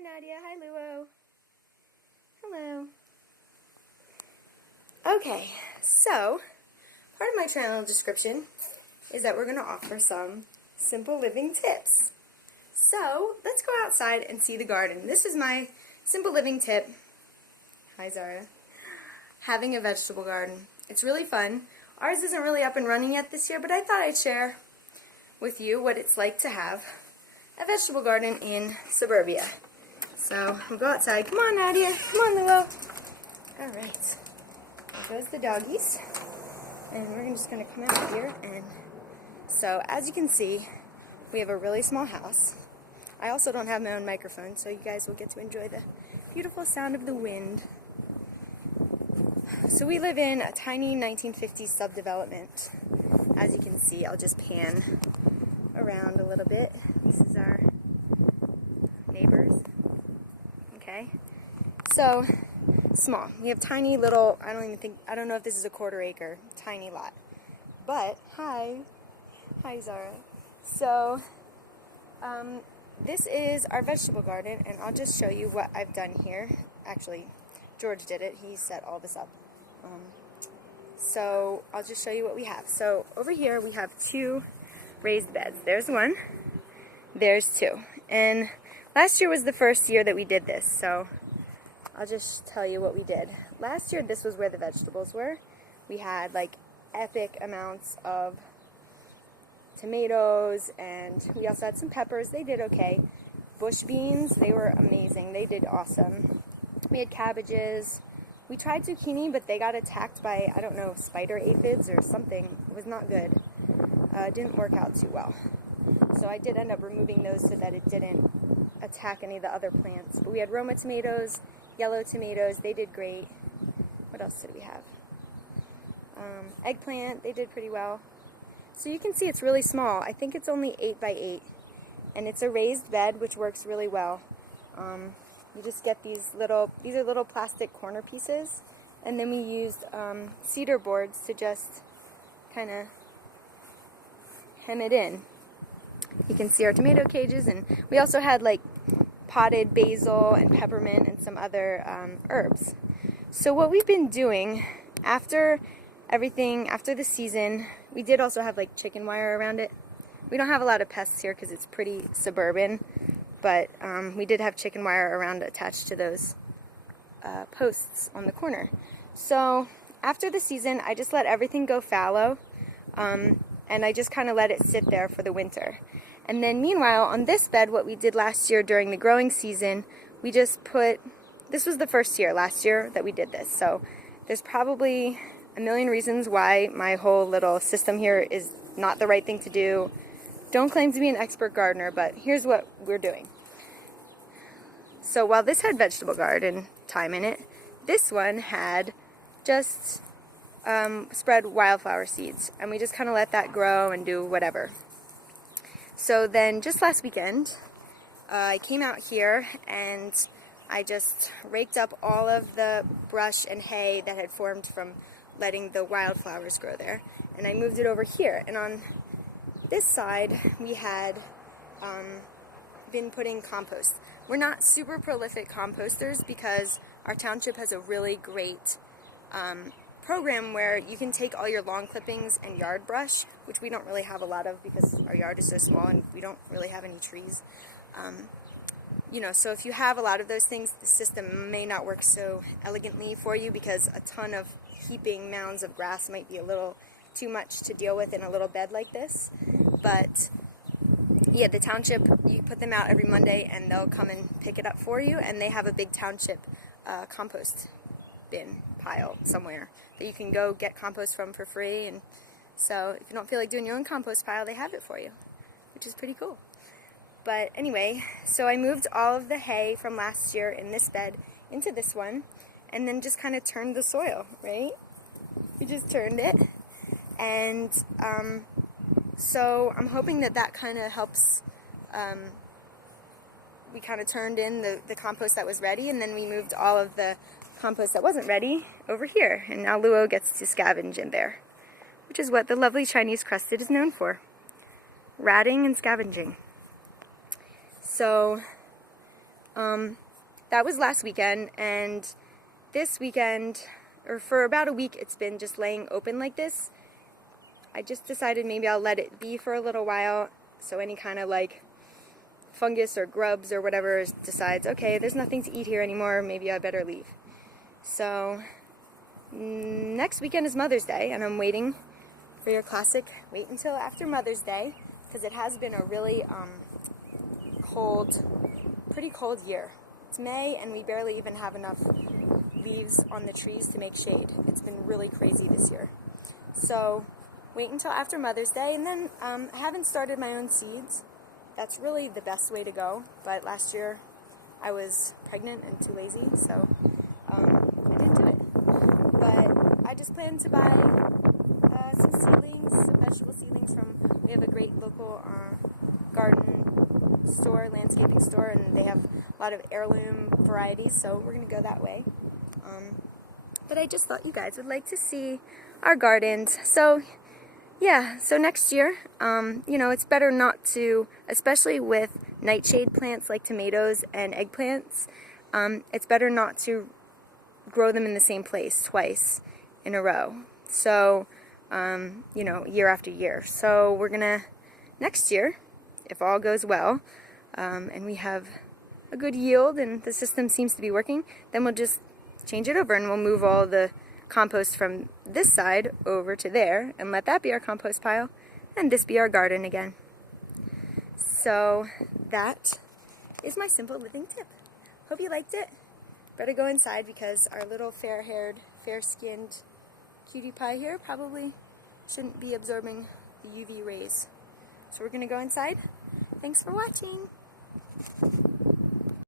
Hi Nadia, hi Luo. Hello. Okay, so part of my channel description is that we're going to offer some simple living tips. So let's go outside and see the garden. This is my simple living tip. Hi Zara. Having a vegetable garden. It's really fun. Ours isn't really up and running yet this year, but I thought I'd share with you what it's like to have a vegetable garden in suburbia. So we'll go outside. Come on, Nadia. Come on, Luo. Alright. There goes the doggies. And we're just going to come out here. And so, as you can see, we have a really small house. I also don't have my own microphone, so you guys will get to enjoy the beautiful sound of the wind. So we live in a tiny 1950s subdevelopment. As you can see, I'll just pan around a little bit. This is our neighbors. Okay. So, small. We have tiny little, I don't know if this is a quarter acre, tiny lot. But, hi Zara. So, this is our vegetable garden, and I'll just show you what I've done here. Actually, George did it. He set all this up. So I'll just show you what we have. So over here we have 2 raised beds. There's 1. There's 2. And last year was the first year that we did this. So I'll just tell you what we did. Last year this was where the vegetables were. We had like epic amounts of tomatoes, and we also had some peppers. They did okay. Bush beans, they were amazing. They did awesome. We had cabbages. We tried zucchini, but they got attacked by, I don't know, spider aphids or something. It was not good. It didn't work out too well. So I did end up removing those so that it didn't attack any of the other plants. But we had Roma tomatoes, yellow tomatoes. They did great. What else did we have? Eggplant. They did pretty well. So you can see it's really small. I think it's only 8 by 8. And it's a raised bed, which works really well. You just get these are little plastic corner pieces, and then we used cedar boards to just kind of hem it in. You can see our tomato cages, and we also had like potted basil and peppermint and some other herbs. So what we've been doing after the season, we did also have like chicken wire around it. We don't have a lot of pests here because it's pretty suburban. But we did have chicken wire around attached to those posts on the corner. So after the season, I just let everything go fallow, and I just kind of let it sit there for the winter. And then meanwhile, on this bed, what we did last year during the growing season, we just this was the first year, last year, that we did this. So there's probably a million reasons why my whole little system here is not the right thing to do. Don't claim to be an expert gardener, but here's what we're doing. So while this had vegetable garden time in it, this one had just spread wildflower seeds, and we just kind of let that grow and do whatever. So then just last weekend, I came out here and I just raked up all of the brush and hay that had formed from letting the wildflowers grow there, and I moved it over here. And on this side, we had been putting compost. We're not super prolific composters because our township has a really great program where you can take all your lawn clippings and yard brush, which we don't really have a lot of because our yard is so small and we don't really have any trees. So if you have a lot of those things, the system may not work so elegantly for you because a ton of heaping mounds of grass might be a little too much to deal with in a little bed like this. But yeah, the township, you put them out every Monday and they'll come and pick it up for you, and they have a big township compost bin pile somewhere that you can go get compost from for free. And so if you don't feel like doing your own compost pile, they have it for you, which is pretty cool. But anyway, so I moved all of the hay from last year in this bed into this one, and then just kind of turned the soil, right? We just turned it. And so I'm hoping that kind of helps. We kind of turned in the compost that was ready, and then we moved all of the compost that wasn't ready over here. And now Luo gets to scavenge in there, which is what the lovely Chinese crested is known for. Ratting and scavenging. So That was last weekend, and this weekend, or for about a week, it's been just laying open like this. I just decided maybe I'll let it be for a little while, so any kind of like fungus or grubs or whatever decides, okay, there's nothing to eat here anymore, maybe I better leave. So next weekend is Mother's Day, and I'm waiting for your classic wait until after Mother's Day, because it has been a really pretty cold year. It's May and we barely even have enough leaves on the trees to make shade. It's been really crazy this year. So wait until after Mother's Day, and then I haven't started my own seeds. That's really the best way to go, but last year I was pregnant and too lazy, so I didn't do it. But I just plan to buy some seedlings, some vegetable seedlings we have a great local garden store, landscaping store, and they have a lot of heirloom varieties, so we're going to go that way. But I just thought you guys would like to see our gardens. So yeah, so next year, you know, it's better not to, especially with nightshade plants like tomatoes and eggplants, it's better not to grow them in the same place twice in a row. So, you know, year after year. So we're gonna, next year, if all goes well, and we have a good yield and the system seems to be working, then we'll just change it over and we'll move all the compost from this side over to there and let that be our compost pile and this be our garden again. So that is my simple living tip. Hope you liked it. Better go inside because our little fair-haired, fair-skinned cutie pie here probably shouldn't be absorbing the UV rays. So we're going to go inside. Thanks for watching.